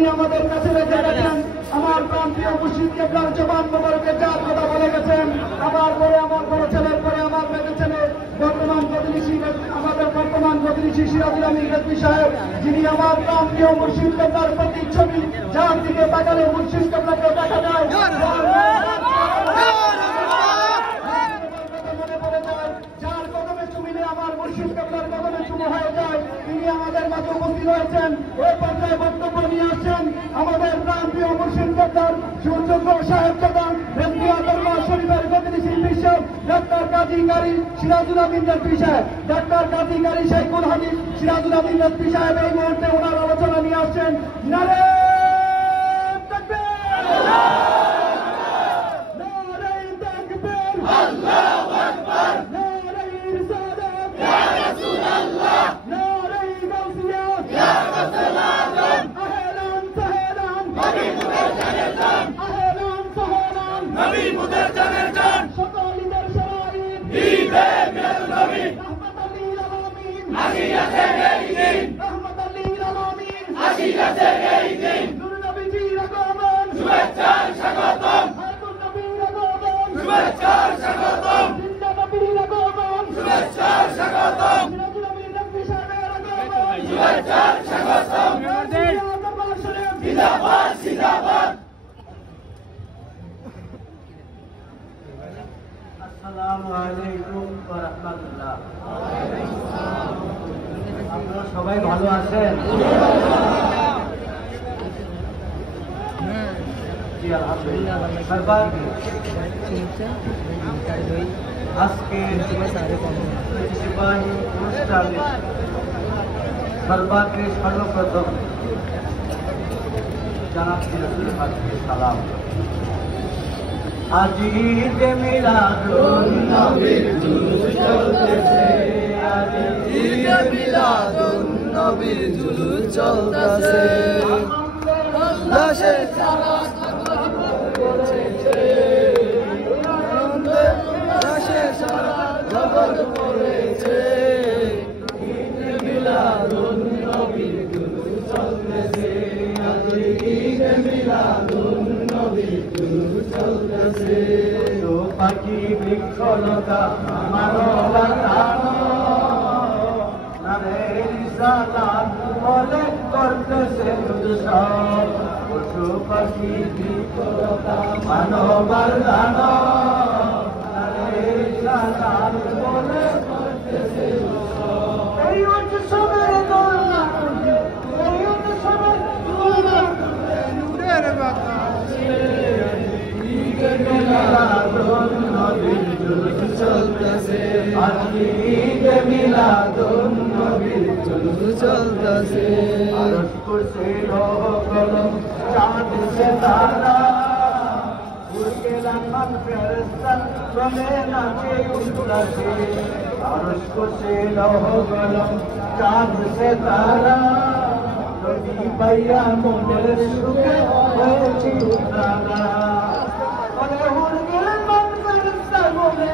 যিনি আমাদের কাছে রেখে গেছেন আমার প্রান্তীয় মুর্শিদ কেবলার জবান মোবারকে যার কথা বলে গেছেন, আমার পরে আমার বড় ছেলের পরে আমার মেজো ছেলে আমাদের বর্তমান প্রতিনিধি সিরাজুল আমিন রেজভী সাহেব, যিনি আমার প্রান্তীয় মুর্শিদ কেবলার প্রতিচ্ছবি, যার দিকে তাকালে মুর্শিদ কেবলাকে দেখা যায়, যার কদমে চুমিলে আমার মুর্শিদ কেবলার কদমে চুমু হয়ে যায়, তিনি আমাদের মাঝে উপস্থিত হয়েছেন। এই পর্যায়ে বক্তব্য নিয়ে আসছেন আমাদের প্রান্তীয় মুর্শিদ কেবলার সুযোগ্য সাহেব প্রধান রেজভিয়া দরবার শরীফের প্রতিনিধি বিশপ ডাক্তার কাজী কারি সিরাজুল আমিন রেজভী সাহেব, ডাক্তার কাজী কারি শেখুল হাদিস সিরাজুল আমিন রেজভী সাহেব এই মুহূর্তে ওনার আলোচনা নিয়ে আসছেন। নারে আপনারা সবাই ভালো আছেন? আজকে অনুষ্ঠানে সর্বাগ্রে সর্বপ্রথম জানাচ্ছি সালাম। আজি ঈদ মিলাদুন নবীর জুলুস চলতেছে, আজি ঈদ মিলাদুন নবীর জুলুস চলতেছে, উল্লাসে সারা জগৎ পড়েছে, উল্লাসে সারা জগৎ পড়েছে, ঈদ মিলাদুন নবীর জুলুস চলতেছে, আজি ঈদ মিলাদুন নবীর জুলুস চলতেছে। তো পাখি বৃক্ষলতা মানবার সালাম বলে করতেছে সব, পশু পাখি বৃক্ষলতা মানবার সালাম বলে করতেছে সব। এই উৎসবের দোলনা, এই উৎসবের দোলনা নূরের বাতাসে ঈদ মিলাদুন নবীর জুলুস চলতেছে, আজি ঈদ মিলাদুন নবীর জুলুস চলতেছে। আরশ কুরসি লৌহ কলম চাঁদ সিতারা, উড় গেলাম মান ফেরেশতা ক্রমে নাচে উল্লাসে, আরশ কুরসি লৌহ কলম চাঁদ সিতারা, নবী পাইয়া মনের সুখে হয়েছি উত্তারা, উড় গেলাম মান ফেরেশতা ক্রমে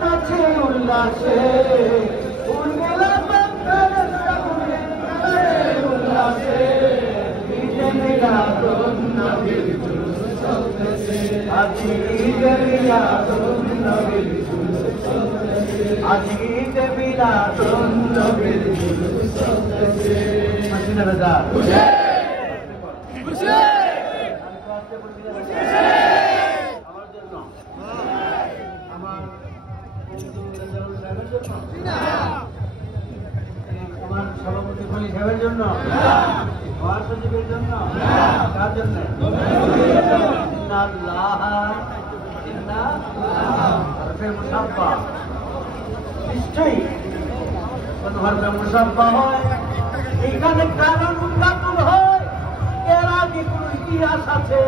নাচে উল্লাসে, উড় গেলাম মান ফেরেশতা ক্রমে নাচে উল্লাসে, ঈদ মিলাদুন নবীর জুলুস চলতেছে, আজি ঈদ মিলাদুন নবীর জুলুস চলতেছে, আজি ঈদ মিলাদুন নবীর জুলুস চলতেছে। মদিনা বাজার খুশি খুশি আমার জন্য, আমার আমার সভাপতি খলি সাহেবের জন্য, মহাসচিবের জন্য, কার জন্য? নিশ্চয়ই হরফে মুসাফা হয়, এখানে কারণ উদ্ঘাটন হয়, এর আগে কোন ইতিহাস আছে?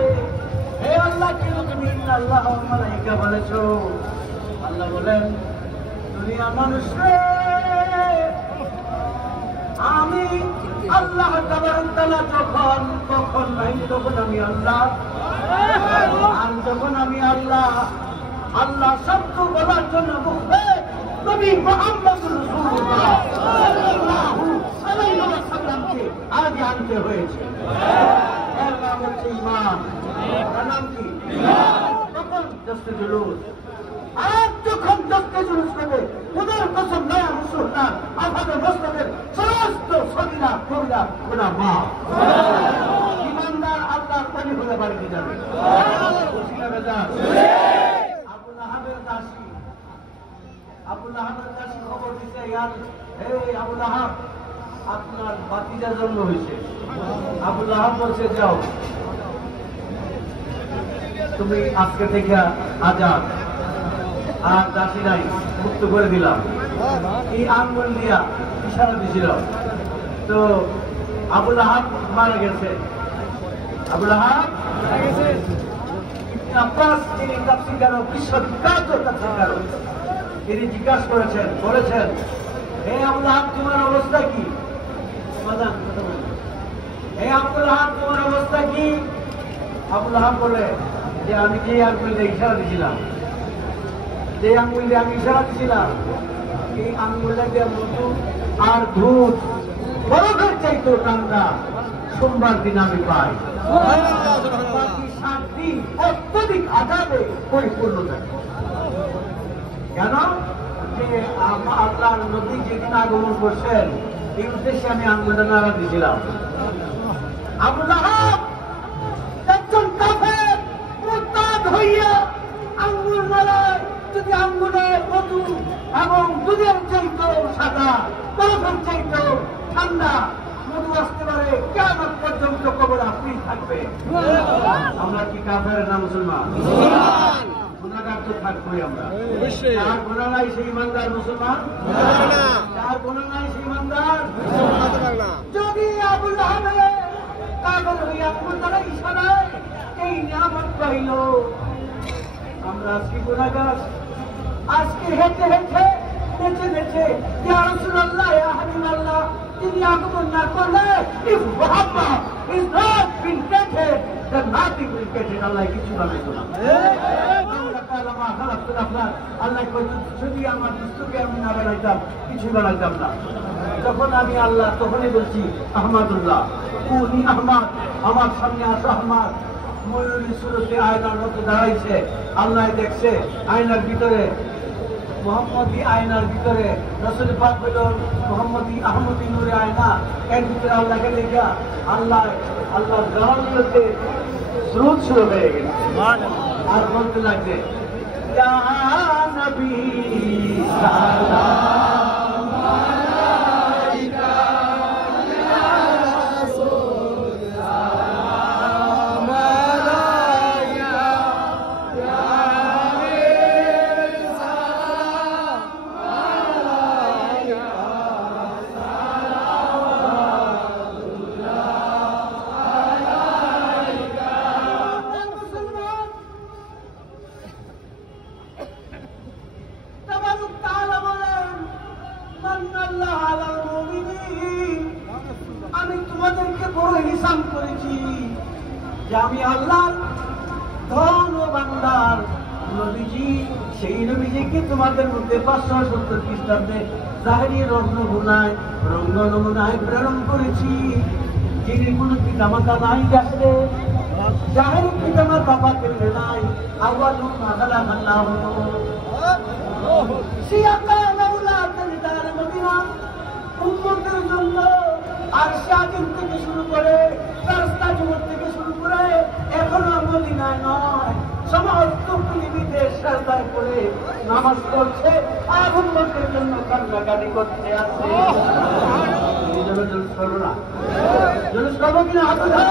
হে আল্লাহ, কেন তুমি আল্লাহ মালাইকা বলেছ? আল্লাহ বলেন, দুনিয়া মানুষরে আমি আল্লাহ তাআলা যখন তখন নাই, তখন আমি আল্লাহ, আর যখন আমি আল্লাহ, আল্লাহ শব্দ বলার জন্য মুখে নবী মুহাম্মদ রাসূলুল্লাহ সাল্লাল্লাহু আলাইহি ওয়াসাল্লামকে আগে আনতে হয়েছে। তখন দশটা জুলুস। আর যখন দশটা জুলুস করবে ওদের কসম নয়া মুসলমান আমাদের মুসলিমের সমস্ত সগিরা কবিরা ওরা মা ইমানদার আল্লাহর পানি হয়ে বাড়িতে যাবে। আবুল আহাবের দাসী খবর দিতে আবুল আহাব আপনার ভাতিজা জন্ম হয়েছে। আবুল আহাব বলছে যাও তুমি আজকে থেকে আজাদ, আর দাসী নাই, মুক্ত করে দিলাম। এই আঙ্গুল দিয়া ইশারা দিছিল। তো আবুল আহাব মারা গেছে। আবুল আহাব আব্বাস তিনি তাফসীরকার বিশ্ববিখ্যাত তাফসীরকার, তিনি জিজ্ঞাসা করেছেন, বলেছেন হে আবুল আহাব তোমার অবস্থা কি? হে আবুল আহাব তোমার অবস্থা কি? আবুল আহাব বলে যে আমি যে আঙ্গুল দিয়ে ইশারা দিছিলাম, যে আঙ্গুল দিয়ে আমি ইশারা দিছিলাম, এই আঙ্গুলটা দিয়ে মধু আর দুধ বরফের চাইতো ঠান্ডা সোমবার দিন আমি পাই। বাকি 7 দিন অত্যধিক আজাবে পরিপূর্ণ থাকে। কেন? যে আল্লাহর নবী যেদিন আগমন করছেন এই উদ্দেশ্যে আমি আঙ্গুলটা নাড়া দিয়েছিলাম। আবুল আহাব একজন কাফের মুরতাদ হইয়া আঙ্গুল নাড়ায়, যদি আঙ্গুলে মধু এবং দুধের চাইতো সাদা, বরফের চাইতো ঠান্ডা মধু আসতে পারে, কিয়ামত পর্যন্ত কবর আপনি থাকবে। আমরা কি কাফের না মুসলমান? গুনাহগার তো থাকবোই আমরা। যার গুনাহ নাই সেই ইমানদার মুসলমান, যার গুনাহ নাই সেই ইমানদার। যদি আবুল আহাবের কাফের হইয়া আঙ্গুল দ্বারা ইশারায় এই নিয়ামত পাইল, আমরা আজকে গুনাহগার। আজকে হেঁটে হেঁটে বেঁচে বেঁচে ইয়া রাসূলুল্লাহ ইয়া হাবিবাল্লাহ তিনি আগমন না করলে if Muhammad is not been created then nothing will created। আল্লাহ কিছু বানাইতো না। আল্লাহ যদি আমার দুষ্টকে আমি না বানাইতাম কিছু বানাইতাম না। যখন আমি আল্লাহ তখনই বলছি আহমদুল্লাহ উনি আহমদ, আমার সামনে আসো আহমদ। ময়ূরী সুরতে আয়নার মতো দাঁড়াইছে, আল্লাহ দেখছে আয়নার ভিতরে মোহাম্মদী আয়নার ভিতরে রাসূল পাক হইল মোহাম্মদী আহমদী নূরে আয়না, এর ভিতরে আল্লাহকে লেখা আল্লাহ গানগুলোতে স্রোত শুরু হয়ে গেছে। আর বলতে লাগছে ইয়া নবী সালাম আলাইকা ইয়া রাসূল সালাম আলাইকা ইয়া হাবিব সালাম আলাইকা আমি তোমাদেরকে বড় হিসাব করেছি যে আমি আল্লাহর ধন ও বান্দার নবীজি, সেই নবীজিকে তোমাদের মধ্যে 570 খ্রিস্টাব্দে জাহেরি নমুনায় রঙ্গ নমুনায় প্রেরণ করেছি। যিনি কোনো পিতামাতা নাই দেখলে জাহেরি পিতামাতা পাকের নাই আওয়ালুন আদালা আল্লাহ সিয়াকা লাউলাতেন তার মদিনা উম্মতের জন্য আর শাকিম থেকে শুরু করে রাস্তা জগৎ থেকে শুরু করে এখনো মদিনায় নয় সমস্ত পৃথিবীতে সরকার করে নামাজ পড়ছে আর উম্মতের জন্য কান্নাকাটি করতে আছে। এই জন্য জলুস করবো না, জলুস করবো কিনা হাত উঠাও।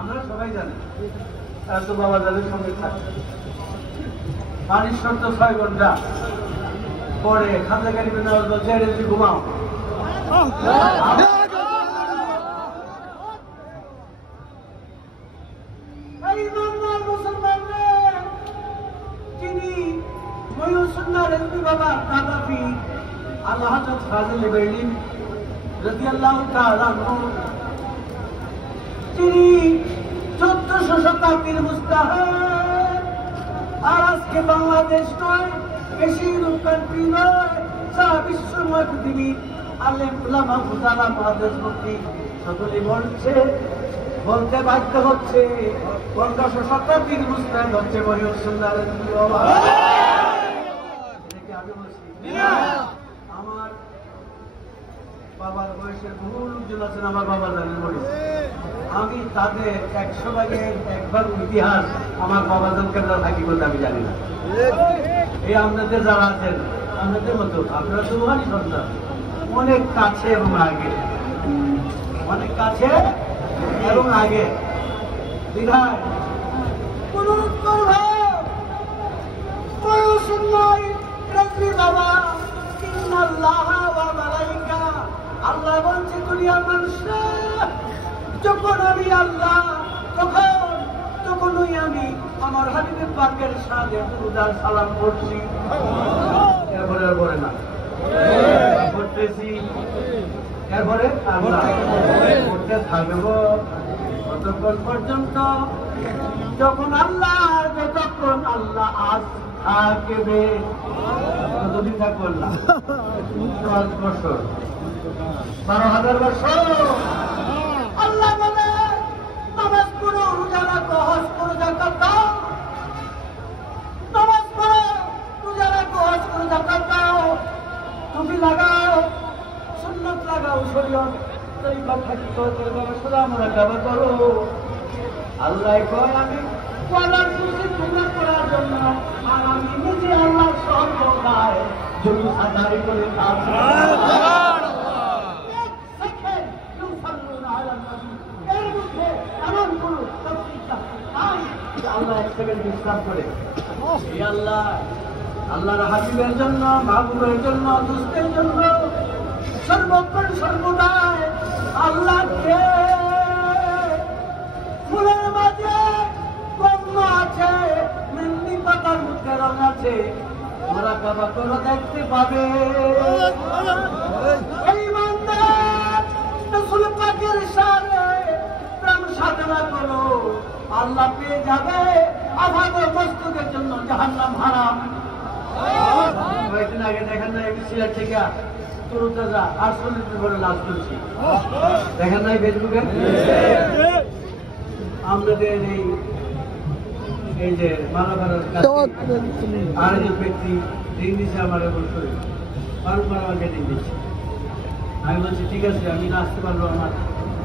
আমরা সবাই জানি এত বাবা যাদের সঙ্গে থাকে পানির শর্ত 6 ঘন্টা পরে খাতা গাড়ি বলছে ঘুমাও। মুসলমান মহিউসুন্নাহ রেজভী বাবা কাদাফি আল্লাহ হযরত ফাজিল বেরিলিন রাদিয়াল্লাহু তাআলা আনহু তিনি 1400 শতাব্দীর মুস্তাহাব। আর আজকে বাংলাদেশ নয়, এশিয়ান কান্ট্রি নয়, সারা বিশ্বময় পৃথিবী আলেম উলামা ফুকাহা মুহাদ্দিস মুফতি সকলে বলতে বাধ্য হচ্ছে 1500 শতাব্দীর মুস্তাহাব হচ্ছে মহিউসুন্নাহ রেজভী বাবা। এটা কি আমি বলছি? আমার বাবার বয়সের বহু লোকজন আছেন, আমার বাবা জানেন বলি আমি তাদের 100 ভাগের 1 ভাগ ইতিহাস আমার বাবা জানকে থাকি বলতে আমি জানি না। এই আপনাদের যারা আছেন আপনাদের মতো আপনারা তো মহানি সন্তান, অনেক কাছে এবং আগে, অনেক কাছে এবং আগে। বিধায় অনুরোধ করব মহিউসুন্নাহ রেজভী বাবা, ইন্নাল্লাহ ওয়া মালাইকা, আল্লাহ বলছে দুনিয়ার মানুষরা যখন আমি আল্লাহ তখনই আমি আমার হাবিবের পাকের সাথে দুরূদ সালাম করছি। এরপরে না করতেছি, এরপরে আল্লাহ করতে থাকবো ততক্ষণ পর্যন্ত যতক্ষণ আল্লাহ আজ থাকবে। কতদিন থাকবো না? 10 বছর, 12,000 বছর। আল্লাহ বলে নামাজ পড়ো, রোজা রাখো, হজ করো, যাকাত দাও। নামাজ পড়ো, রোজা রাখো, হজ করো, যাকাত দাও। টুপি লাগাও, সুন্নাত লাগাও, শরীয়ত তরিকা থাকিও, তরিকা সালাম রাখাবা করো। আল্লাহ কয় আমি ওয়ালার খুশি পূরণ করার জন্য আর আমি নিজে আল্লাহ সর্বদাই জুলুস আদায় করে থাকি। আল্লাহর হাবিবের জন্য, মাহবুবের জন্য, দুস্তের জন্য সর্বক্ষণ সর্বদাই আল্লাহকে ফুলের মাঝে গন্ধ আছে, মেহেন্দি পাতার মধ্যে রং আছে, মুরাকাবা করে দেখতে পাবে। এই ইমানদার রাসূল পাকের শানে প্রেম সাধনা করো, আল্লাহ পেয়ে যাবে। আভাবে মস্তকের জন্য জাহান্নাম হারাম। কয়েকদিন আগে দেখেন না সিলেট থেকে তরুতাজা 48 দিন ধরে লাশ করছি, দেখেন নাই ফেসবুকে? আমাদের এই যে মালাবারের আরেকজন ব্যক্তি দিন দিচ্ছে আমার বলছে বারবার আমাকে দিন দিচ্ছে। আমি বলছি ঠিক আছে, আমি না আসতে পারবো, আমার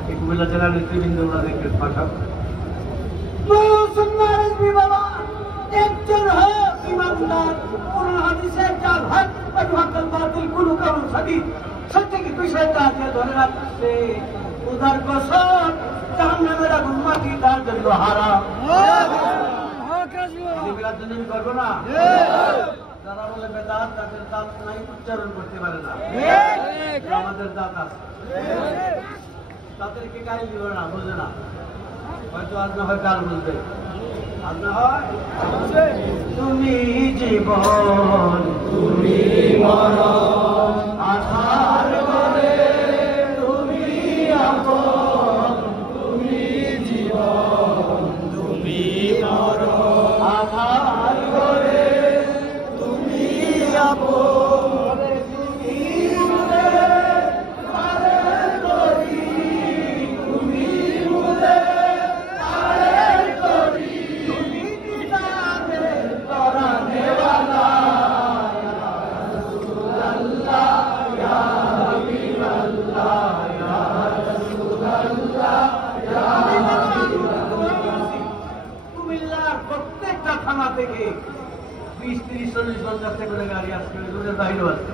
এই কুমিল্লা জেলার নেতৃবৃন্দ ওনাদেরকে পাঠাবো। মহিউসুন্নাহ রেজভী বাবা একজন হক ইমানদার, কোরআন হাদিসের জাল হক ওয়াল বাতিল কুলু কাউল সাদিদ, সত্যি বিষয়টা যে ধরে রাখছে উদার কসম জাহান্নামের আগুন মাটি তার জন্য হারাম। আমি করবো না। যারা বলে বেদাত, তাদের দাঁত নাই, উচ্চারণ করতে পারে না। আমাদের দাঁত আছে, তাদেরকে গায়ে দিব না, বুঝে না। হয়তো আজ না হয় কাল বুঝবে, আজ না হয়। তুমি জীবন, তুমি মরণ, আধার করে তুমি আপন। তুমি জীবন, তুমি মরণ, আধার করে তুমি আপন। তুমি মুলে পারে করি, তুমি মুলে পারে করি, তুমি কিতাবে পড়ানে वाला ইয়া রাসূলুল্লাহ, ইয়া হাবিবাল্লাহ, ইয়া রাসূলুল্লাহ, ইয়া হাবিবাল্লাহ। কুমিল্লার প্রত্যেকটা থানা থেকে 20, 30, 40 50 করে গাড়ি আসছে, দূরের বাইরেও আসছে,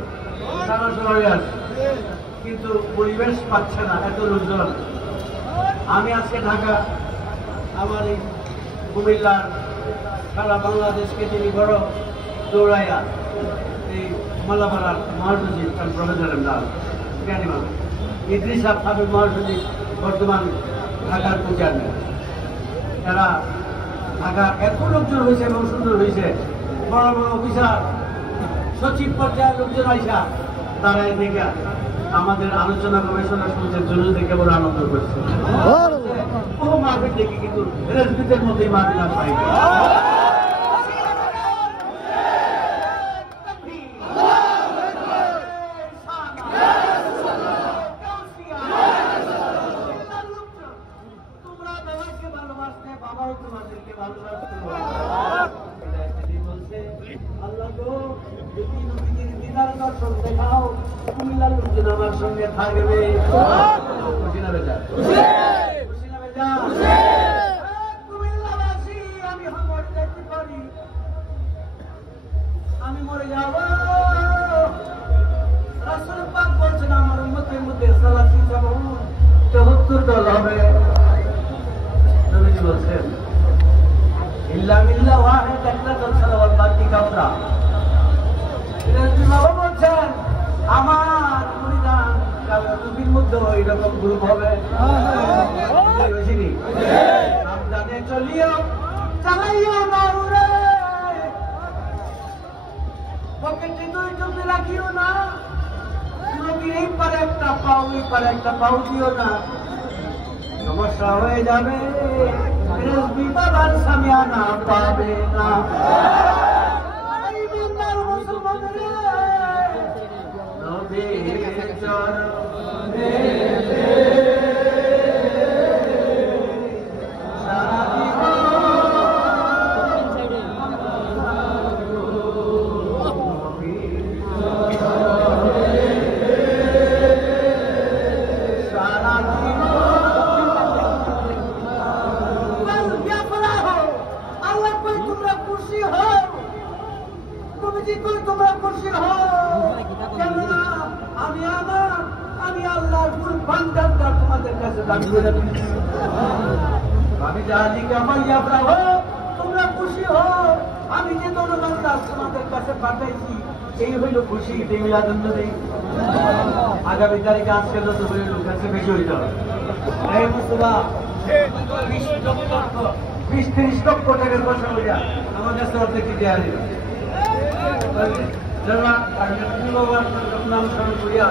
সারা শহরে আসছে, কিন্তু পরিবেশ পাচ্ছে না এত লোকজন। আমি আজকে ঢাকা, আমার এই কুমিল্লার সারা বাংলাদেশকে তিনি বড় দৌড়াইয়া এই মালাপাড়ার মহাসচিব প্রফেসরের নাম জ্ঞানী মানুষ ইদ্রিস সাহেব মহাসচিব, বর্তমান ঢাকার চেয়ারম্যান। এরা ঢাকা এত লোকজন হয়েছে এবং সুন্দর হয়েছে, বড় বড় অফিসার সচিব পর্যায়ের লোকজন আইসা তারা এদিকে আমাদের আলোচনা গবেষণা শুনছে জন্য দেখে বড় আনন্দ করছে। ও মাহফিল দেখে কিন্তু রাজনীতির মধ্যেই মাহফিল পাই। তোমরা বাবাকে ভালোবাসতে, বাবাও তোমাদেরকে ভালোবাসতে। বলছে আল্লাহ গো, যদি নবীর দিদার দর্শন দেখাও, কুমিল্লার লোকজন আমার সঙ্গে থাকবে। খুশি না বেজা? খুশি না বেজা? কুমিল্লাবাসী, আমি মরে যেতে পারি, আমি মরে যাব। রাসূল পাক বলছেন আমার উম্মতের মধ্যে 73 দল হবে। নবীজি বলছেন ইল্লা বিল্লাহ ওয়াহিদ, একটা দল ছাড়া আর বাকি কাফরা। বাবা বলছেন আমার মুরিদান নবীর মধ্যে ওই রকম গ্রুপ হবে। সাবধানে চলিও, চালাইও না উড়ে, পকেটে দুই চোখে রাখিও না, নবীর এই পারে একটা পাও, ওই পারে একটা পাও দিও না, সমস্যা হয়ে যাবে। বাবার সামিয়ানা পাবে না। তোমরা খুশি হও, কেননা আমি আল্লাহর ভান্ডারটা তোমাদের কাছে দাবি করে দিচ্ছি। আমি জানি তোমরা খুশি হও, আমি যে জনগণটা তোমাদের কাছে পাঠাইছি, এই হইল খুশি। আগামী তারিখে আজকে যত হইল কাছে বেশি হইতে হবে। 20-30 লক্ষ টাকার পয়সা হইয়া আমার কাছে অর্ধেক দেওয়া নেই। নাম স্মরণ করিয়া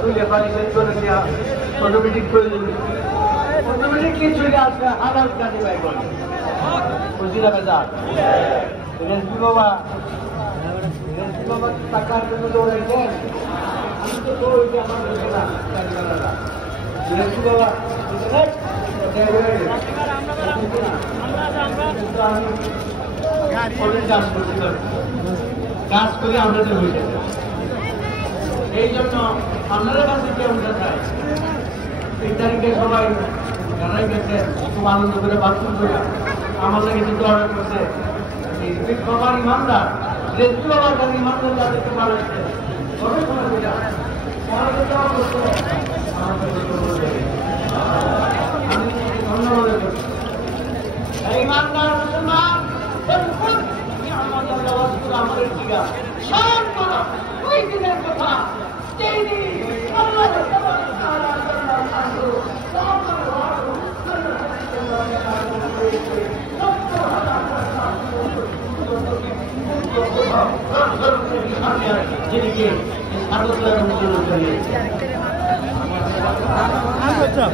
তুলে বাড়িতে চলে গিয়া অটোমেটিক প্রয়োজন, অটোমেটিক কি চলে আসবে হাজার কাজে ভাই বলে বুঝিলা বেজা। রেসবি বাবা টাকার জন্য দৌড়াইছেন, আমি তো দৌড়াইছি আমার রেসবি বাবা কাজ করে আমরা তো হয়ে যাবে। এই জন্য আপনাদের কাছে কেমন চাই 3 তারিখে সবাই জানাই গেছে, খুব আনন্দ করে বাথরুম করে আমাদের কিন্তু অর্ডার করছে। সবার ইমানদার রেসপি বাবার কাছে ইমানদার তাদেরকে বাড়াইছে অনেক সময় ধন্যবাদ করছি। ইমানদার মুসলমান আমাদের টিকা স্মরণ করো ওই দিনের কথা, যেই দিন আল্লাহ যেদিকে তোমাকে ভালোবেসে যাব।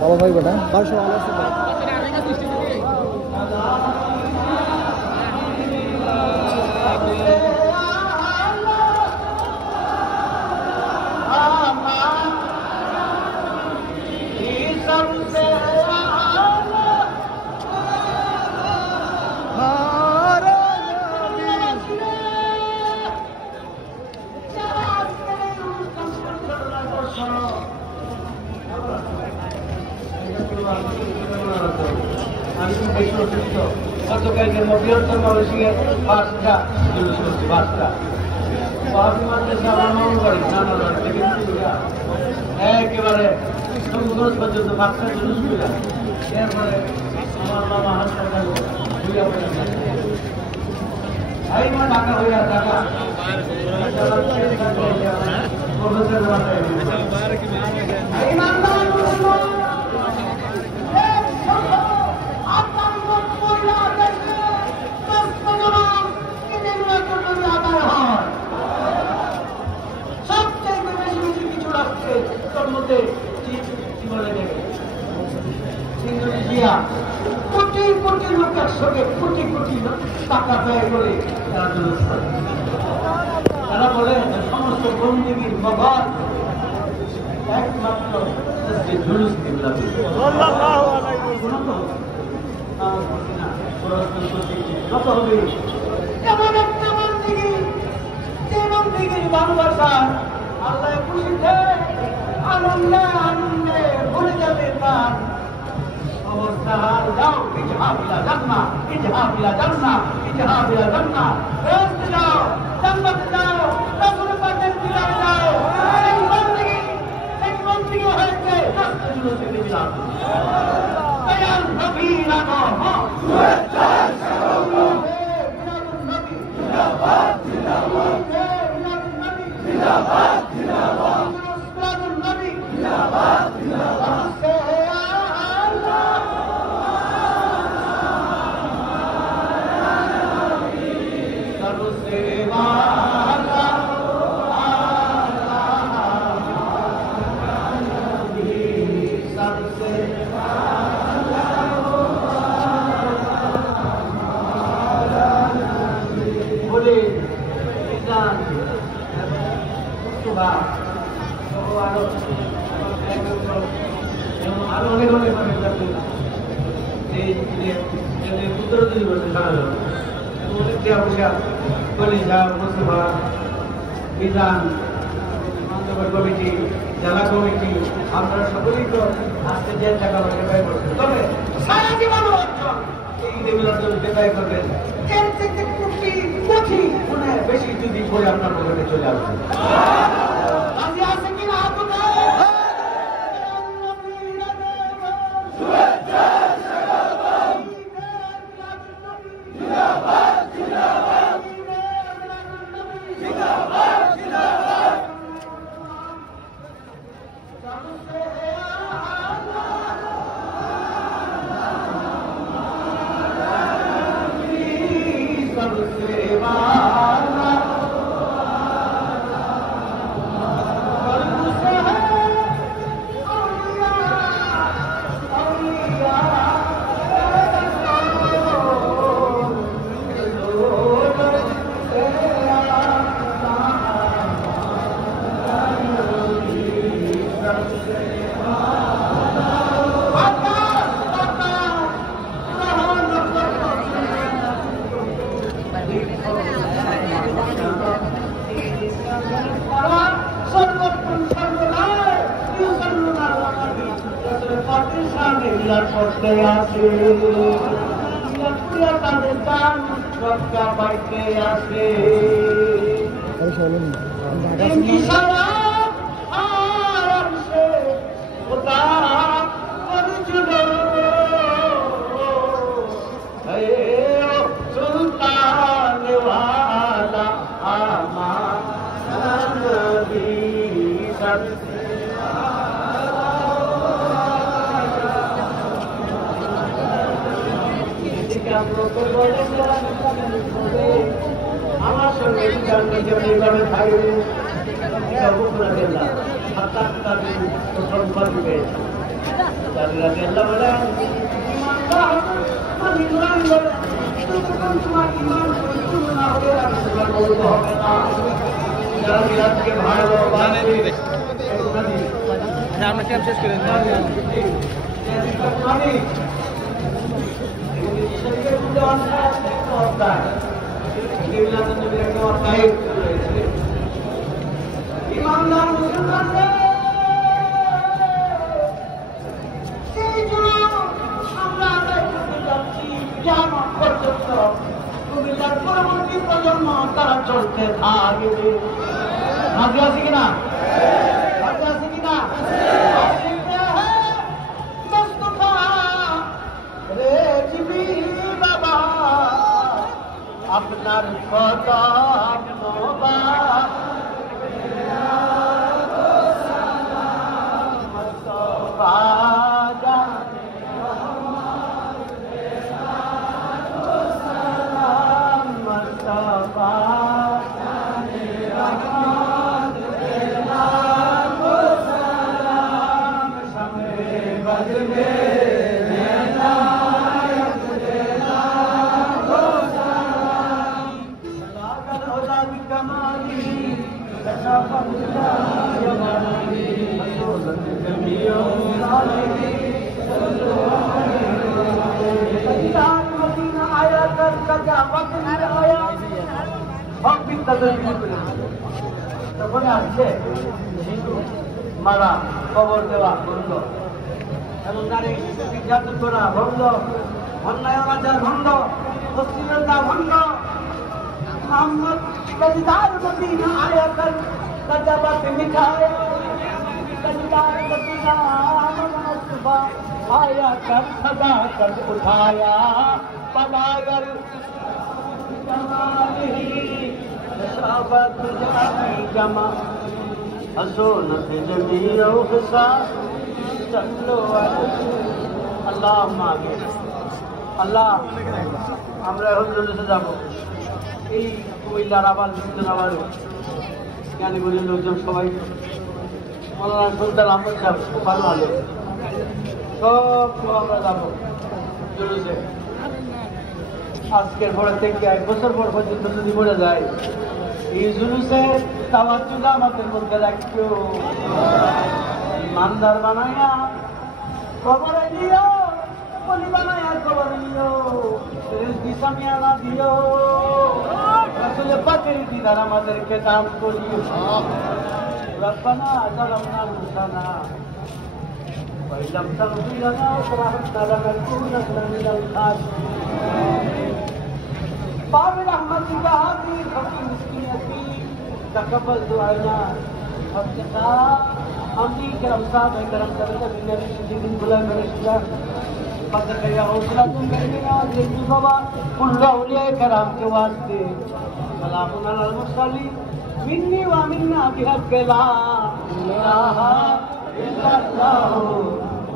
ভালো থাকবে না বাসা ভালো আছে। আমি খুব বেশি অসুস্থ। গতকালকের বৃহত্তর মালয়েশিয়ার 5টা জুলুস করছি, 5টা। বাহাদুর মাদ্রাসা আমার মামু বাড়ি, নানা বাড়ি থেকে একেবারে শঙ্কর পর্যন্ত 5টা জুলুস মিলা। এরপরে আমার মামা হাসপাতাল হইয়া পড়ে এই মা টাকা হইয়া টাকা ইন্দোনেশিয়া কোটি কোটি লোক একসঙ্গে কোটি কোটি টাকা ব্যয় করে তারা জুলুস করে। তারা বলে সমস্ত বন্দীগীর মগর একমাত্র জুলুস কত হবে এমন একটা বন্দীগী, যে বন্দীগীর ভালোবাসা আল্লাহ খুশিতে আনন্দে আনন্দে ভুলে যাবে তার অবস্থা। যাও ইজহাবিলা জান্নাহ, ইজহাবিলা জান্নাহ, ইজহাবিলা জান্নাহ, বেহেশতে যাও, জান্নাতে যাও, রাসূল পাকের দিদারে যাও। এই বন্দী হয়েছে রাস্তা জুলুসে বিলাত। আয়া নবী রাগম শুভেচ্ছা স্বাগতম, বিলাদুন নবী জিন্দাবাদ জিন্দাবাদ, বিলাদুন নবী জিন্দাবাদ জিন্দাবাদ, বিলাদুন নবী জিন্দাবাদ জিন্দাবাদ। আরো অনেক অনেক মানুষ আছে এই 15 বছর সারা অনেক দেওয়া পয়সা কলিজা মুসলমা বিধান মন্তব্য কমিটি জেলা কমিটি আমরা সকলেই তো আজকে যে টাকা পয়সা ব্যয় করছি, তবে সারা জীবন অর্জন এই ঈদের জন্য ব্যয় করবেন এর থেকে কোটি কোটি গুণে বেশি যদি করে আপনার পকেটে চলে আসবে। রাজি আছে কিনা হাত উঠাও। শুভেচ্ছা স্বাগতম, জিন্দাবাদ জিন্দাবাদ, জিন্দাবাদ জিন্দাবাদ। করতে আসে তাদের দান রক্ষা পাইতে আসে। সারা আর সে ওটা করেছিল সুলতান ওয়ালা আমার নবী আমার সঙ্গে এইভাবে থাকবে আমরা ক্যাম্প শেষ করে ইমানদার মুসলমানদের সেই তার পরবর্তী প্রজন্ম তারা চলতে থাকবে। রাজি আছে কিনা? রাজি আছে কিনা? মোস্তফা রে জিবরিল বাবা আপনার কদম মোবারক মোস্তফা তখন আসছে মারা খবর দেওয়া বন্ধ এবং নারী নির্যাতন করা বন্ধ, অন্যায় অনাচার বন্ধ, অশ্লীলতা বন্ধ। মোহাম্মদ কবিতার মদিনা আয়া কর কদবাত মিঠায়া कलिदार मदीना मुस्तफा आया कर सदा कर उठाया पदागर जमाली शशाबत जानी जमा हसो नफे जमी औखसा चलो अल्लाह मागे अल्लाह আমরা এখন জলসে যাব। এই কুমিল্লার আবার আবার জ্ঞানীগুলির লোকজন সবাই মৌলানা সুলতান আহমদ সাহেব খুব ভালো আলো সব আমরা যাবো জলসে। আজকের পরে থেকে 1 বছর পর পর্যন্ত যদি মরে যায় এই জুলুসে তাওয়াজ্জুদ আমাদের মধ্যে রাখিও, ইমানদার বানায়া কবরে দিও, বলি বানায়া কবরে দিও, রিজকি সামিয়ানা দিও, রাসূল পাকের দিদার আমাদেরকে দান করিও। ربنا ظلمنا انفسنا وان لم تغفر لنا وترحمنا لنكونن من الخاسرين باب رحمتك هذه فقير مسكين يتيم تقبل دعانا وابتقى امني کرم صاحب کرم کرتا النبي جن بلا مرشدا فضل يا حوصلہ تم کرنا جن بابا كل اولیاء کرام کے واسطے سلام علی المرسلین মিন্নি ওয়া মিন্না বিহাক লা ইলাহা ইল্লাল্লাহ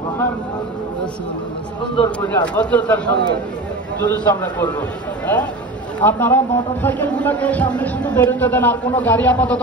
মুহাম্মাদুর রাসূলুল্লাহ। সুন্দর করে ভদ্রতার সঙ্গে জুলুস আমরা করব। হ্যাঁ, আপনারা মোটরসাইকেল গুলোকে সামনে শুধু বেরোতে দেন, আর কোনো গাড়ি আপাতত